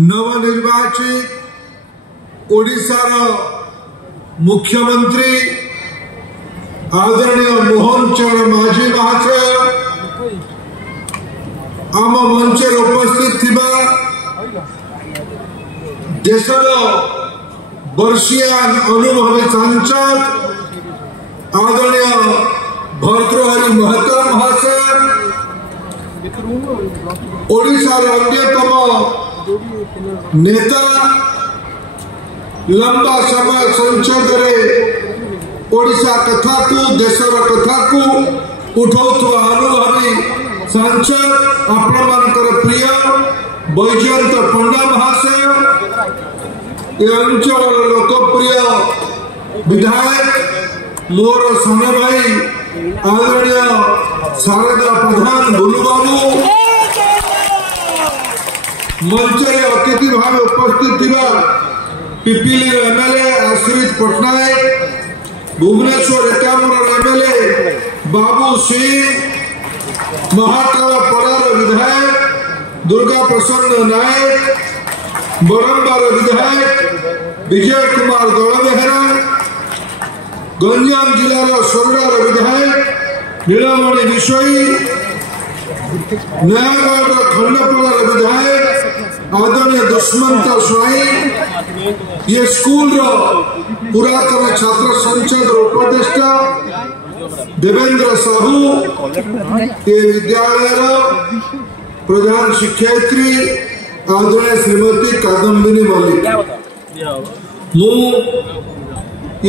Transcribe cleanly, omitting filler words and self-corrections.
नवनिर्वाचित ओडिशार मुख्यमंत्री आदरणीय मोहन चरण माझी महाशय आम मंच उपस्थित थिबा देशर वर्षीयान अनुभवी सांसद आदरणीय भर्तृहरि महतो महाशय ओडिशार अन्यतम नेता लंबा समय संसद रे ओडिशा कथा को देशर कथा को उठाउथुवा अनुभवी सांसद आपण मानकर प्रिय वैजयंत पंडा महाशय ए अंचल लोकप्रिय विधायक मोर सन भाई आदरणीय शारदा प्रधान बुलू बाबू मंच अतिथि भाव उपस्थित थिबा पिपिली एमएलए आश्रित पटनायक भुवनेश्वर एकामर एमएलए बाबू सिंह महाकाल पड़ार विधायक दुर्गा प्रसन्न नायक बरंबार विधायक विजय कुमार दलबेहरा गंजाम जिलार सोरडार विधायक नीलमणि विषयी नयागढ़ खंडपड़ार विधायक आदरणीय दुष्मंत स्वाई ये स्कूल पुरातन छात्र संसद उपदेष्टा देवेंद्र साहू ये विद्यालय प्रधान शिक्षयित्री आदरणीय श्रीमती कादम्बिनी मल्लिक मु